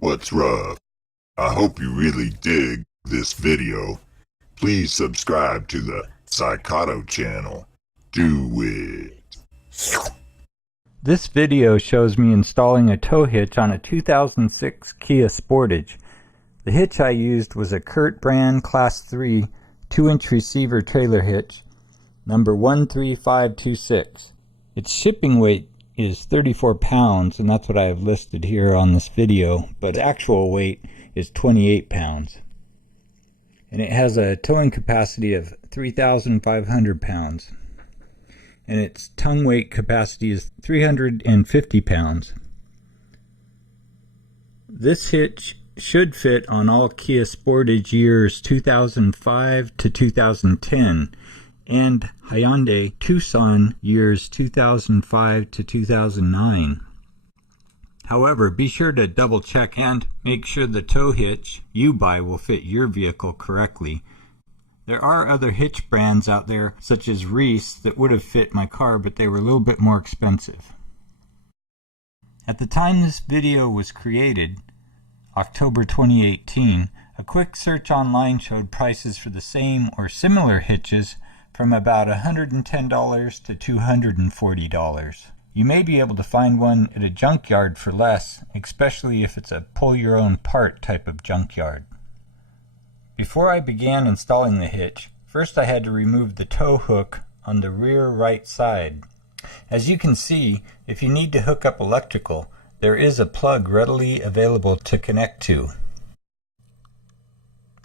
What's rough? I hope you really dig this video. Please subscribe to the Psychoto channel. Do it. This video shows me installing a tow hitch on a 2006 Kia Sportage. The hitch I used was a Kurt brand Class 3 2-inch receiver trailer hitch, number 13526. Its shipping weight is 34 pounds, and that's what I have listed here on this video, but actual weight is 28 pounds. And it has a towing capacity of 3,500 pounds. And its tongue weight capacity is 350 pounds. This hitch should fit on all Kia Sportage years 2005 to 2010 and Hyundai Tucson years 2005 to 2009. However, be sure to double check and make sure the tow hitch you buy will fit your vehicle correctly. There are other hitch brands out there, such as Reese, that would have fit my car, but they were a little bit more expensive. At the time this video was created, October 2018, a quick search online showed prices for the same or similar hitches from about $110 to $240. You may be able to find one at a junkyard for less, especially if it's a pull-your-own-part type of junkyard. Before I began installing the hitch, first I had to remove the tow hook on the rear right side. As you can see, if you need to hook up electrical, there is a plug readily available to connect to.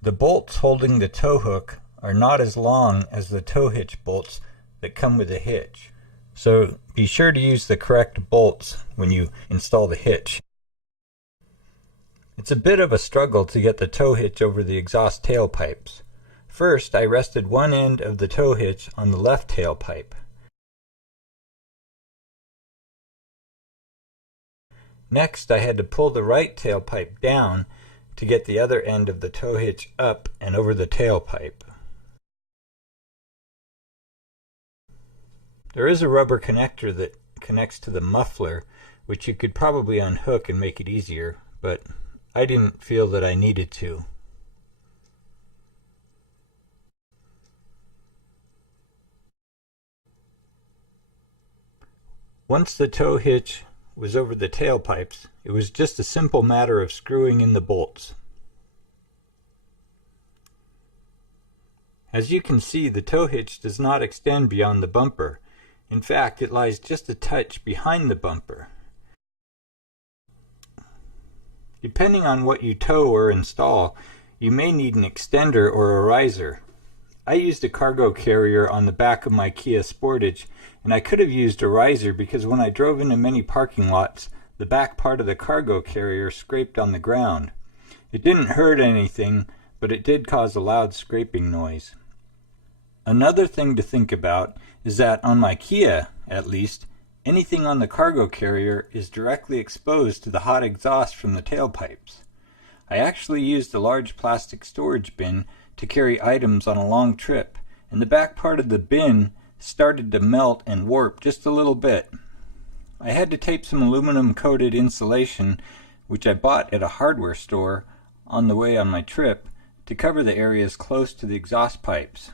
The bolts holding the tow hook are not as long as the tow hitch bolts that come with the hitch, so be sure to use the correct bolts when you install the hitch. It's a bit of a struggle to get the tow hitch over the exhaust tailpipes. First, I rested one end of the tow hitch on the left tailpipe. Next, I had to pull the right tailpipe down to get the other end of the tow hitch up and over the tailpipe. There is a rubber connector that connects to the muffler, which you could probably unhook and make it easier, but I didn't feel that I needed to. Once the tow hitch was over the tailpipes, it was just a simple matter of screwing in the bolts. As you can see, the tow hitch does not extend beyond the bumper. In fact, it lies just a touch behind the bumper. Depending on what you tow or install, you may need an extender or a riser. I used a cargo carrier on the back of my Kia Sportage, and I could have used a riser because when I drove into many parking lots, the back part of the cargo carrier scraped on the ground. It didn't hurt anything, but it did cause a loud scraping noise. Another thing to think about is that on my Kia, at least, anything on the cargo carrier is directly exposed to the hot exhaust from the tailpipes. I actually used a large plastic storage bin to carry items on a long trip, and the back part of the bin started to melt and warp just a little bit. I had to tape some aluminum-coated insulation, which I bought at a hardware store on the way on my trip, to cover the areas close to the exhaust pipes.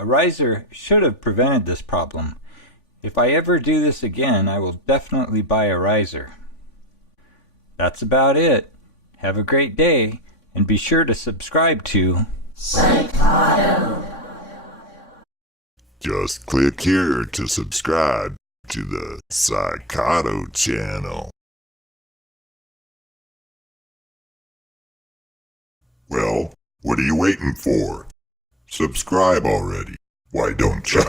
A riser should have prevented this problem. If I ever do this again, I will definitely buy a riser. That's about it. Have a great day, and be sure to subscribe to Psychoto. Just click here to subscribe to the Psychoto channel. Well, what are you waiting for? Subscribe already. Why don't you?